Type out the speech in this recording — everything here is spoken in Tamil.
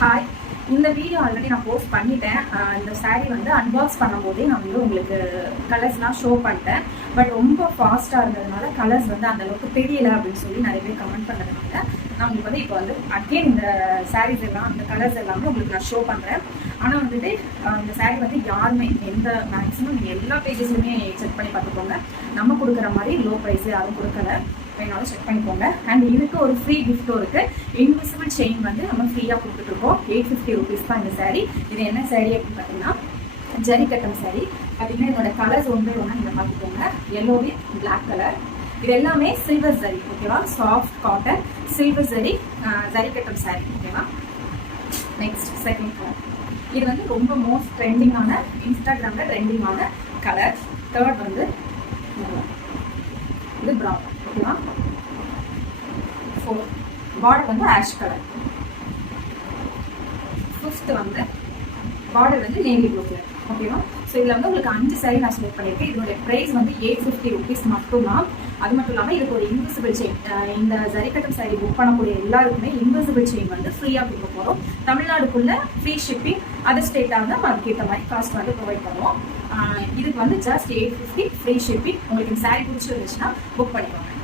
ஹாய், இந்த வீடியோ ஆல்ரெடி நான் போஸ்ட் பண்ணிட்டேன். இந்த saree வந்து அன்பாக்ஸ் பண்ணும்போதே நான் வந்து உங்களுக்கு கலர்ஸ்லாம் ஷோ பண்ணிட்டேன். பட் ரொம்ப ஃபாஸ்ட்டாக இருந்ததுனால கலர்ஸ் வந்து அந்த அளவுக்கு தெரியல அப்படின்னு சொல்லி நிறைய பேர் கமெண்ட் பண்ணதுனால நான் உங்களுக்கு வந்து இப்போ வந்து அகெயின் இந்த சாரீஸ் எல்லாம் அந்த கலர்ஸ் எல்லாமே உங்களுக்கு நான் ஷோ பண்ணுறேன். ஆனால் வந்துட்டு இந்த saree வந்து யாருமே எந்த மேக்ஸிமம் எல்லா பேஜஸ்லையுமே செக் பண்ணி பார்த்துக்கோங்க. நம்ம கொடுக்குற மாதிரி லோ ப்ரைஸ் யாரும் கொடுக்கல, வேணாலும் செக் பண்ணிக்கோங்க. அண்ட் இதுக்கு ஒரு ஃப்ரீ கிஃப்ட்டும் இருக்கு. இன்விசிபிள் செயின் வந்து நம்ம ஃப்ரீயாக கொடுத்துட்ருக்கோம். 850 rupees தான் இந்த saree. இது என்ன saree அப்படின்னு பார்த்தீங்கன்னா ஜரி கட்டம் saree. பார்த்தீங்கன்னா இதோட கலர்ஸ் ஒன்றே ஒன்றா நீங்கள் பார்த்துக்கோங்க. Yellow with black colour. இது எல்லாமே சில்வர் ஜரி, ஓகேவா? Soft cotton silver zari zari கட்டம் saree, ஓகேவா? Next second colour. இது வந்து ரொம்ப மோஸ்ட் ட்ரெண்டிங்கான, இன்ஸ்டாகிராமில் ட்ரெண்டிங்கான கலர். தேர்ட் வந்து இது ப்ரௌன், ஓகேவா? ஃபோர்த் பார்டர் வந்து ஆஷ் கலர். ஃபிஃப்த் வந்து பார்டர் வந்து நேவி ப்ளூ கலர், ஓகேவா? ஸோ இதில் வந்து உங்களுக்கு 5 saree நான் செலக்ட் பண்ணியிருக்கேன். இதோட ப்ரைஸ் வந்து 850 rupees மட்டும்தான். அது மட்டும் இல்லாமல் இதுக்கு ஒரு இன்விசிபிள் செயின், இந்த ஜரிக்கட்டம் saree புக் பண்ணக்கூடிய எல்லாருக்குமே இன்விசிபிள் செயின் வந்து ஃப்ரீயாக கொடுக்க போகிறோம். தமிழ்நாடுக்குள்ளே ஃப்ரீ ஷிப்பிங், அதர் ஸ்டேட்டாக இருந்தால் அதுக்கேற்ற மாதிரி காஸ்ட் வந்து ப்ரொவைட் பண்ணுவோம். இதுக்கு வந்து ஜஸ்ட் 850 ஃப்ரீ ஷிப்பிங். உங்களுக்கு இந்த saree பிடிச்சிருந்துச்சுன்னா புக் பண்ணிக்கோங்க.